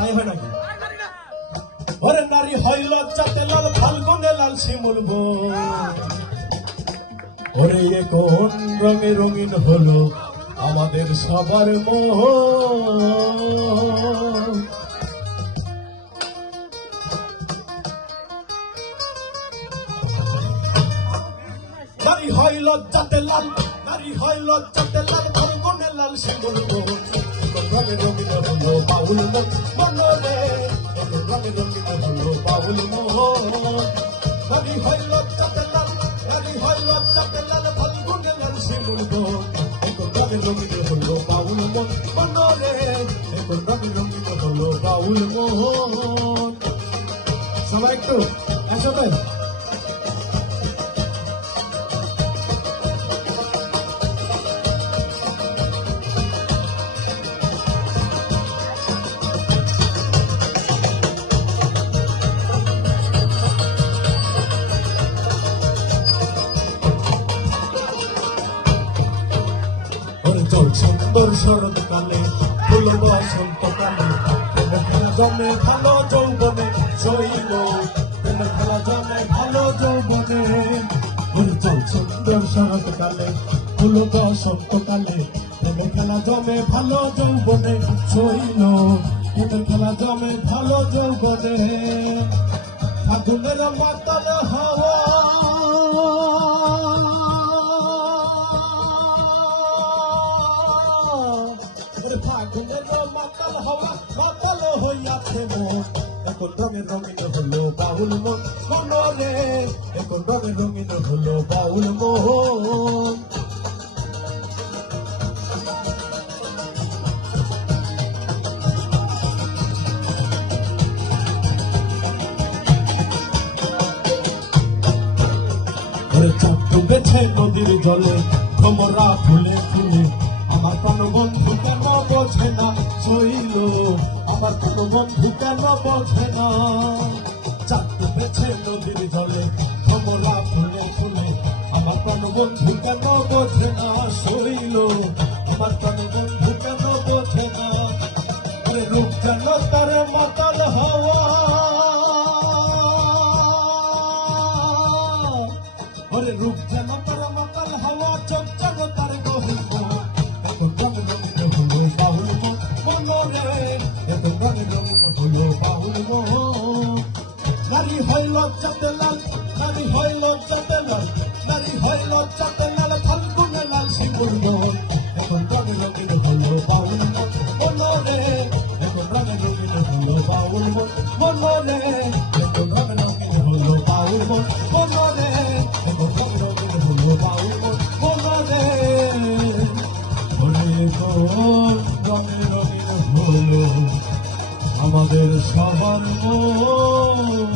তাই হয় নাকি? ওরে নারী হয় লজ্জাতে লাল, ফাল্গুনে লাল শিমুল বন। ওরে এ কোন রঙে রঙিন হলো আমাদের সবার মন। নারী হয় লজ্জাতে লাল, নারী হয় লজ্জাতে লাল, ফাল্গুনে লাল শিমুল বন। রঙে রঙিন হলো বাউল মন, মনরে রঙে রঙিন হলো বাউল মন। নারী হয় লজ্জাতে লাল, নারী হয় লজ্জাতে লাল, ফাল্গুনে লাল শিমুল বন। রঙে রঙিন হলো বাউল মন, মনরে রঙে রঙিন হলো বাউল মন। সবাই একটু একসাথে সুন্দর শরৎকালে ফুল বসন্তকালে খেলা জমে ভালো যৌবনে শৈল, খেলা জমে ভালো যৌবনে। সুন্দর শরৎকালে ফুল বসন্তকালে খেলা জমে ভালো যৌবনে শৈল, খেলা জমে ভালো যৌবনে। ফাগুনের মাতাল হাওয়া ফাগুনের মাতাল হাওয়া মাতাল হইয়াছে মন। এখন রঙে রঙিন হলো বাউল মন, মনরে এখন রঙে রঙিন হলো বাউল মন। চাঁদ ডুবেছে নদীর জলে, ভ্রমরা ফুলে ফুলে, আমার প্রাণ বন্ধু কেন বোঝে না শৈল, আমার প্রাণ বন্ধু কেন বোঝে না। চাঁদ ডুবেছে নদীর জলে, ভ্রমরা ফুলে ফুলে, আমার প্রাণ বন্ধু কেন বোঝে না শৈল, আমার প্রাণ বন্ধু কেন বোঝে না। রূপ যেন তার মাতাল হাওয়া, ওরে রূপ যেন তার মাতাল হাওয়া, চোখ যেন তার গহীন মন। এখন রঙে রঙিন হলো বাউল মন, মনরে এখন রঙে রঙিন হলো বাউল মন। নারী হয় লজ্জাতে লাল, নারী হয় লজ্জাতে লাল, নারী হয় লজ্জাতে লাল, ফাল্গুনে লাল শিমুল বন। এখন রঙে রঙিন হলো বাউল মন, মনরে এখন রঙে রঙিন হলো বাউল মন, মনরে এখন রঙে রঙিন হলো বাউল মন, মনরে এখন রঙে রঙিন হলো বাউল মন, মনরে রঙে রঙিন হলো আমাদের সবার মন।